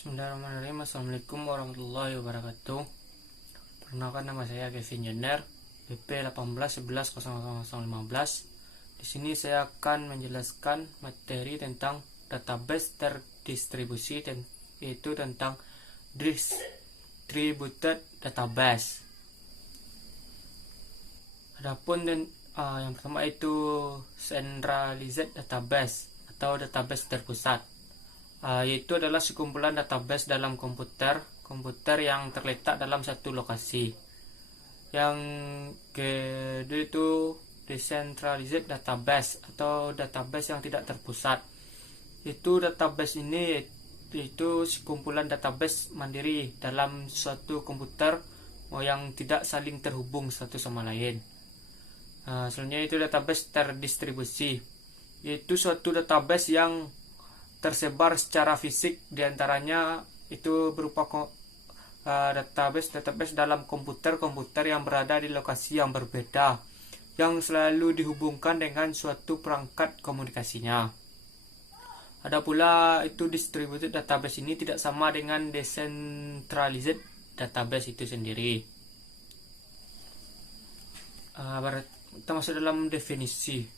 Bismillahirrahmanirrahim. Assalamualaikum warahmatullahi wabarakatuh. Perkenalkan, nama saya Kevin Jenner, BP 18110015. Di sini saya akan menjelaskan materi tentang database terdistribusi, yaitu tentang distributed database. Adapun yang pertama itu centralized database atau database terpusat. Yaitu adalah sekumpulan database dalam komputer yang terletak dalam satu lokasi. Yang kedua itu decentralized database atau database yang tidak terpusat. Itu database ini itu sekumpulan database mandiri dalam suatu komputer yang tidak saling terhubung satu sama lain. Selanjutnya itu database terdistribusi, yaitu suatu database yang tersebar secara fisik, diantaranya itu berupa database dalam komputer yang berada di lokasi yang berbeda, yang selalu dihubungkan dengan suatu perangkat komunikasinya. Ada pula itu distributed database ini tidak sama dengan decentralized database itu sendiri. Kita masuk dalam definisi.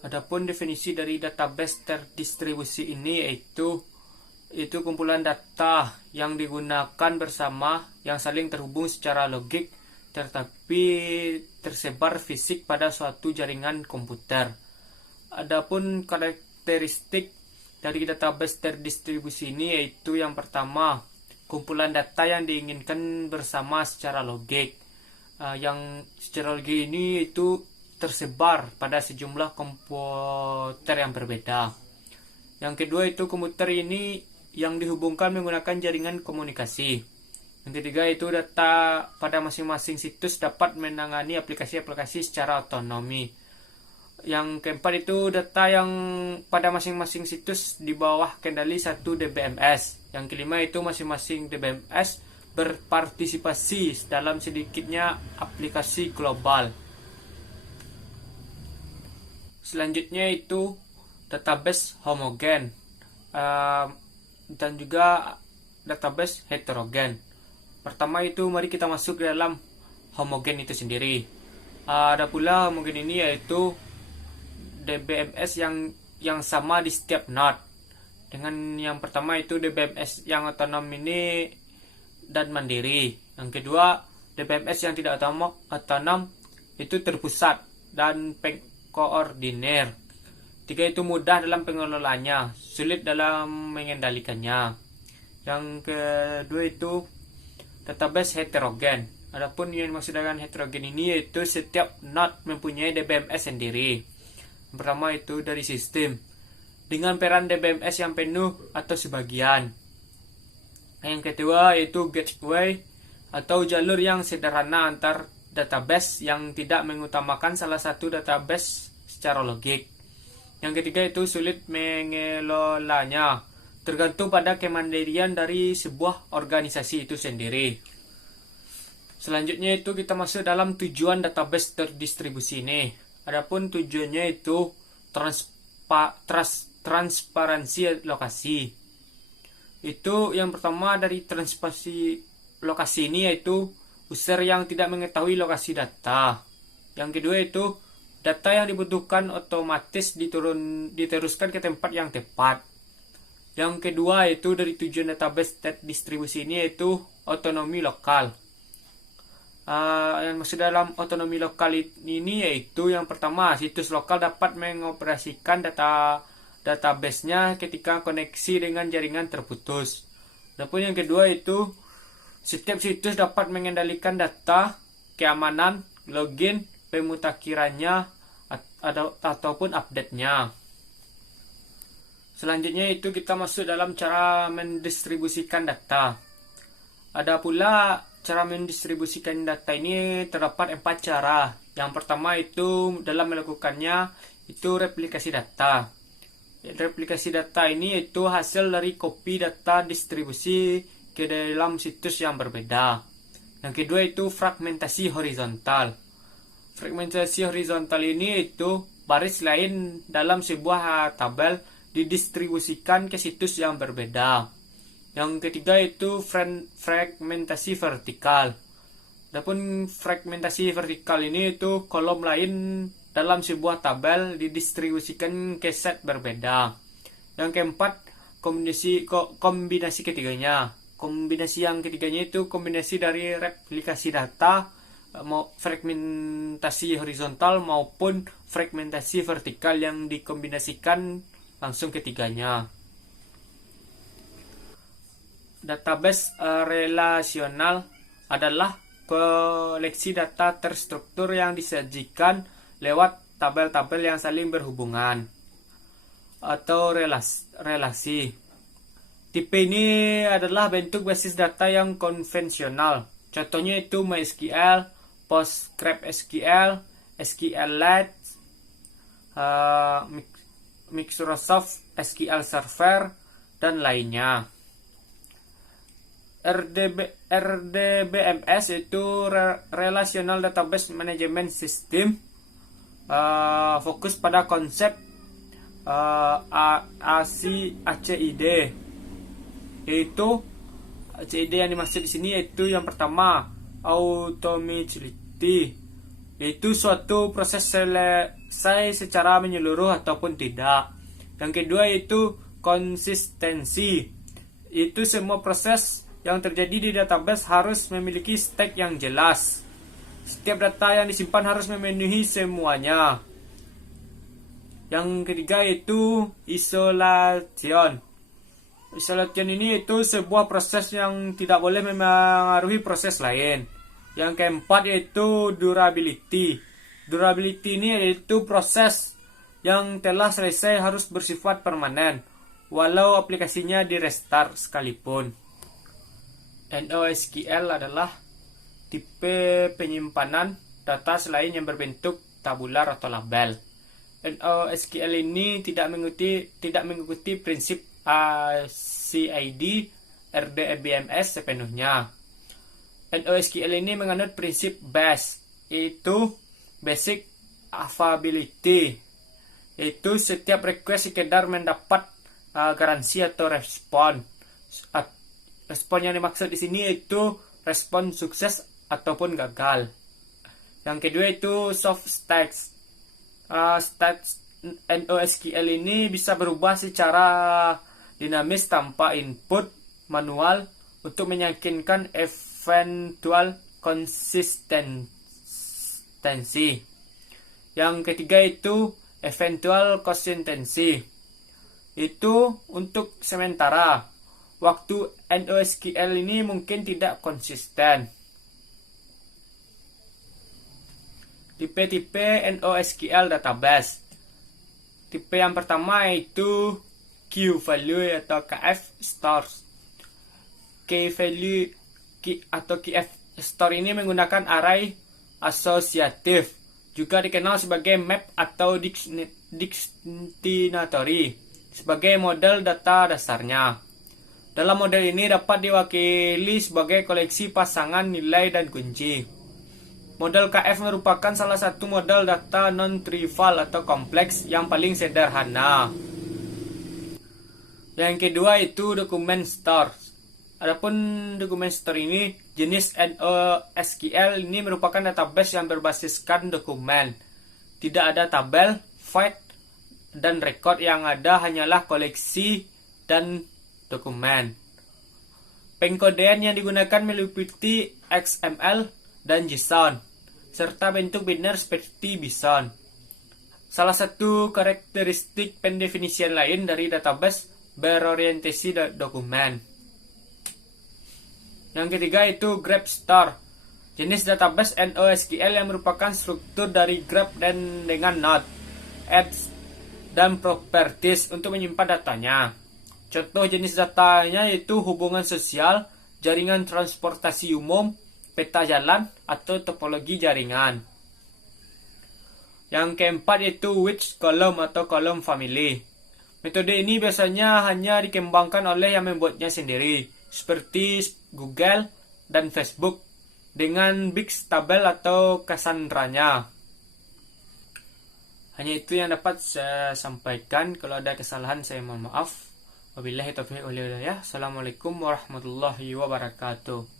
Adapun definisi dari database terdistribusi ini yaitu kumpulan data yang digunakan bersama yang saling terhubung secara logik tetapi tersebar fisik pada suatu jaringan komputer. Adapun karakteristik dari database terdistribusi ini yaitu yang pertama, kumpulan data yang diinginkan bersama secara logik. Yang secara logik ini itu tersebar pada sejumlah komputer yang berbeda. Yang kedua itu komputer ini yang dihubungkan menggunakan jaringan komunikasi. Yang ketiga itu data pada masing-masing situs dapat menangani aplikasi-aplikasi secara otonomi. Yang keempat itu data yang pada masing-masing situs di bawah kendali satu DBMS. Yang kelima itu masing-masing DBMS berpartisipasi dalam sedikitnya aplikasi global. Selanjutnya itu database homogen dan juga database heterogen. Pertama itu mari kita masuk ke dalam homogen itu sendiri. Ada pula homogen ini yaitu DBMS yang sama di setiap node. Dengan yang pertama itu DBMS yang otonom ini dan mandiri. Yang kedua DBMS yang tidak otonom itu terpusat dan koordinir. Tiga itu mudah dalam pengelolaannya, sulit dalam mengendalikannya. Yang kedua itu database heterogen. Adapun yang dimaksud dengan heterogen ini yaitu setiap node mempunyai DBMS sendiri. Yang pertama itu dari sistem dengan peran DBMS yang penuh atau sebagian. Yang kedua yaitu gateway atau jalur yang sederhana antar database yang tidak mengutamakan salah satu database secara logik. Yang ketiga itu sulit mengelolanya, tergantung pada kemandirian dari sebuah organisasi itu sendiri. Selanjutnya itu kita masuk dalam tujuan database terdistribusi ini. Adapun tujuannya itu transparansi lokasi. Itu yang pertama dari transparansi lokasi ini yaitu user yang tidak mengetahui lokasi data. Yang kedua itu data yang dibutuhkan otomatis diteruskan ke tempat yang tepat. Yang kedua itu dari tujuan database terdistribusi ini yaitu otonomi lokal. Yang maksud dalam otonomi lokal ini yaitu yang pertama, situs lokal dapat mengoperasikan database-nya ketika koneksi dengan jaringan terputus. Adapun yang kedua itu setiap situs dapat mengendalikan data, keamanan, login, pemutakhirannya ataupun update-nya. Selanjutnya itu kita masuk dalam cara mendistribusikan data. Ada pula cara mendistribusikan data ini terdapat 4 cara. Yang pertama itu dalam melakukannya itu replikasi data. Replikasi data ini itu hasil dari copy data distribusi ke dalam situs yang berbeda. Yang kedua itu fragmentasi horizontal. Fragmentasi horizontal ini itu baris lain dalam sebuah tabel didistribusikan ke situs yang berbeda. Yang ketiga itu fragmentasi vertikal. Adapun fragmentasi vertikal ini itu kolom lain dalam sebuah tabel didistribusikan ke set berbeda. Yang keempat, kombinasi ketiganya. Kombinasi yang ketiganya itu kombinasi dari replikasi data, fragmentasi horizontal maupun fragmentasi vertikal yang dikombinasikan langsung ketiganya. Database relasional adalah koleksi data terstruktur yang disajikan lewat tabel-tabel yang saling berhubungan atau relasi. Tipe ini adalah bentuk basis data yang konvensional. Contohnya itu MySQL, PostgreSQL, SQLite, Microsoft SQL Server, dan lainnya. RDBMS itu Relational Database Management System, fokus pada konsep ACID, yaitu ACID yang dimaksud di sini yaitu yang pertama automaticity, yaitu suatu proses selesai secara menyeluruh ataupun tidak. Yang kedua yaitu konsistensi, itu semua proses yang terjadi di database harus memiliki state yang jelas. Setiap data yang disimpan harus memenuhi semuanya. Yang ketiga itu isolation. Isolation ini itu sebuah proses yang tidak boleh memengaruhi proses lain. Yang keempat yaitu durability. Durability ini yaitu proses yang telah selesai harus bersifat permanen, walau aplikasinya di restart sekalipun. NoSQL adalah tipe penyimpanan data selain yang berbentuk tabular atau label. NoSQL ini tidak mengikuti prinsip ACID RDBMS sepenuhnya. NoSQL ini menganut prinsip BAS, yaitu Basic Availability, yaitu setiap request sekedar mendapat garansi atau respon. Respon yang dimaksud di sini yaitu respon sukses ataupun gagal. Yang kedua itu soft stacks. Stacks NoSQL ini bisa berubah secara dinamis tanpa input manual untuk meyakinkan eventual konsistensi. Yang ketiga itu eventual consistency. Itu untuk sementara. Waktu NoSQL ini mungkin tidak konsisten. Tipe-tipe NoSQL database. Tipe yang pertama itu key value atau KF stores. Key value atau KF store ini menggunakan array asosiatif, juga dikenal sebagai map atau destinatory, sebagai model data dasarnya. Dalam model ini dapat diwakili sebagai koleksi pasangan nilai dan kunci. Model KF merupakan salah satu model data non-trivial atau kompleks yang paling sederhana. Yang kedua itu dokumen store. Adapun dokumen store ini, jenis NoSQL ini merupakan database yang berbasiskan dokumen. Tidak ada tabel, file, dan record, yang ada hanyalah koleksi dan dokumen. Pengkodean yang digunakan meliputi XML dan JSON, serta bentuk biner seperti Bison. Salah satu karakteristik pendefinisian lain dari database berorientasi dokumen. Yang ketiga itu graph store, jenis database NoSQL yang merupakan struktur dari graph dan dengan node, edge, dan properties untuk menyimpan datanya. Contoh jenis datanya yaitu hubungan sosial, jaringan transportasi umum, peta jalan, atau topologi jaringan. Yang keempat yaitu which column atau column family. Metode ini biasanya hanya dikembangkan oleh yang membuatnya sendiri, seperti Google dan Facebook dengan Bigtable atau Cassandra-nya. Hanya itu yang dapat saya sampaikan. Kalau ada kesalahan saya mohon maaf. Wabillahi taufiq wal hidayah. Assalamualaikum warahmatullahi wabarakatuh.